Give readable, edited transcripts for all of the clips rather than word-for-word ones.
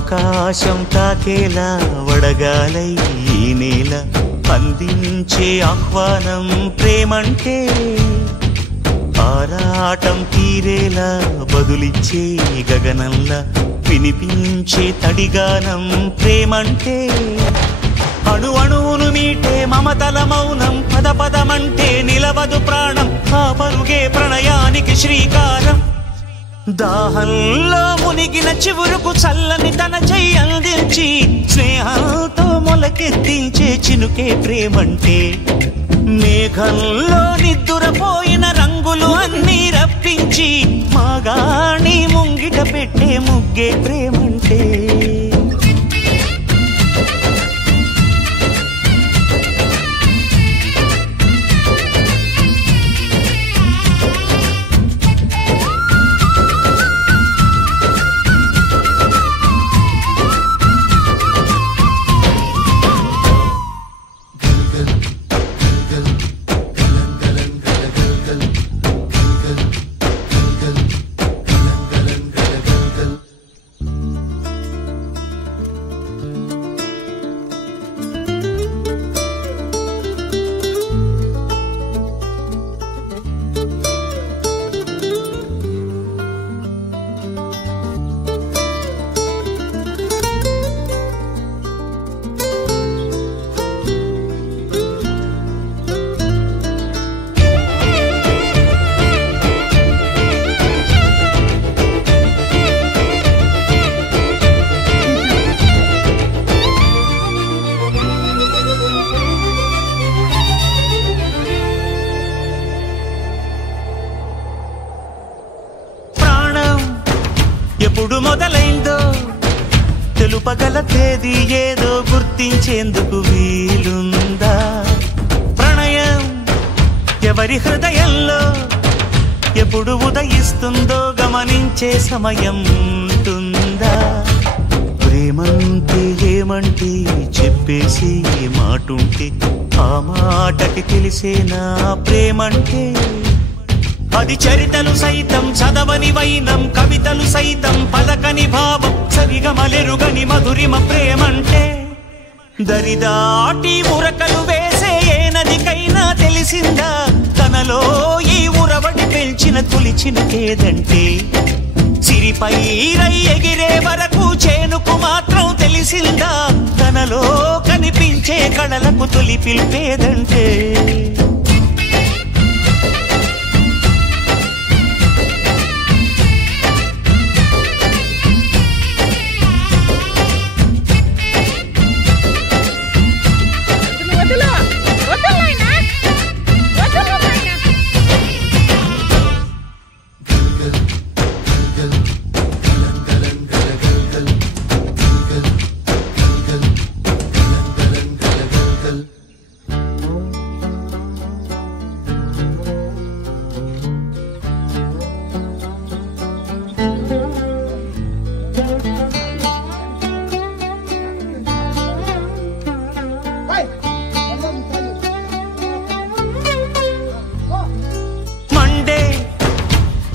ఆకాశం తాకేలా వడగాలై ఈ నేల అందించే ఆహ్వానం ప్రేమంటే ఆరాటం తీరేలా బదులిచ్చే గగనంలా వినిపించే తడిగానం ప్రేమంటే అణు అణువును మీటే మమతల మౌనం పద పదమంటే నిలవదు ప్రాణం ఆ పరుగే ప్రణయానికి శ్రీకారం దాహంలో మునిగిన చివురుకు చల్లని తన చెయ్యి అందించి స్నేహంతో మొలకెత్తించే చినుకే ప్రేమంటే మేఘంలో నిద్దురపోయిన రంగులు అన్నీ రప్పించి మాగాణి ముంగిట పెట్టే ముగ్గే ప్రేమంటే ఎప్పుడు మొదలైందో తెలుపగల తేదీ ఏదో గుర్తించేందుకు వీలుందా ప్రణయం ఎవరి హృదయంలో ఎప్పుడు ఉదయిస్తుందో గమనించే సమయం ఉంటుందా ప్రేమంటే ఏమంటే చెప్పేసి మాటుంటే ఆ మాటకి తెలిసేనా ప్రేమంటే అది చరితలు సైతం చదవని వైనం కవితలు సైతం పలకని భావం సరిగమలెరుగని మధురిమ ప్రేమంటే దరిదాటి ఉరకలు వేసే ఏ నదికైనా తెలిసిందా తనలో ఈ ఉరవడి పెంచిన తొలిచినకేదంటే సిరిపై రై ఎగిరే వరకు చేనుకు మాత్రం తెలిసిందా తనలో కనిపించే కళలకు తొలి పిలిపేదంటే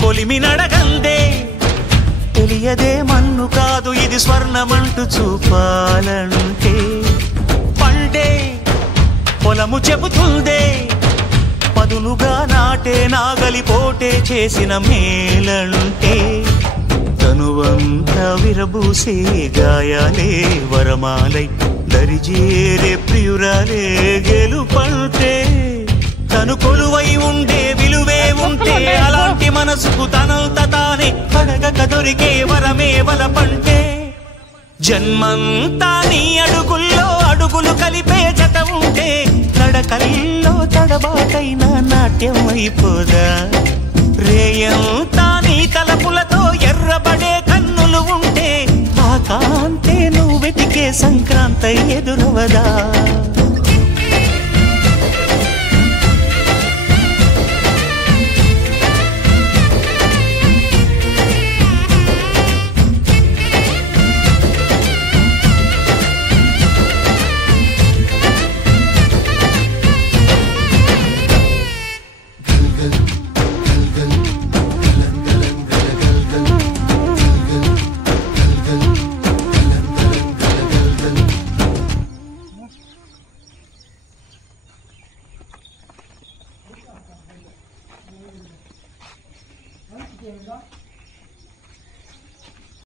కొలిమినడగందే తెలియదే మన్ను కాదు ఇది స్వర్ణమంటూ చూపాలంటే పండే పొలము చెబుతుందే పదునుగా నాటే నాగలి పోటే చేసిన మేలంటే తనువంతా విరబూసే గాయాలే వరమాలై దరిజేరే ప్రియురాలే గెలుపంటే తను కొలువై ఉండే విలువే ఉంటే అలాంటి మనసుకు తనంత తానే అడగక దొరికే వరమే వలపంటే జన్మంతా నీ అడుగుల్లో అడుగులు కలిపే జత ఉంటే నడకల్లో తడబాటైన నాట్యం అయిపోదా రేయంతా నీ తలపులతో ఎర్రబడే కన్నులు ఉంటే ఆ కాంతే నువ్వు వెతికే సంక్రాంతి ఎదురవదా దేవుడా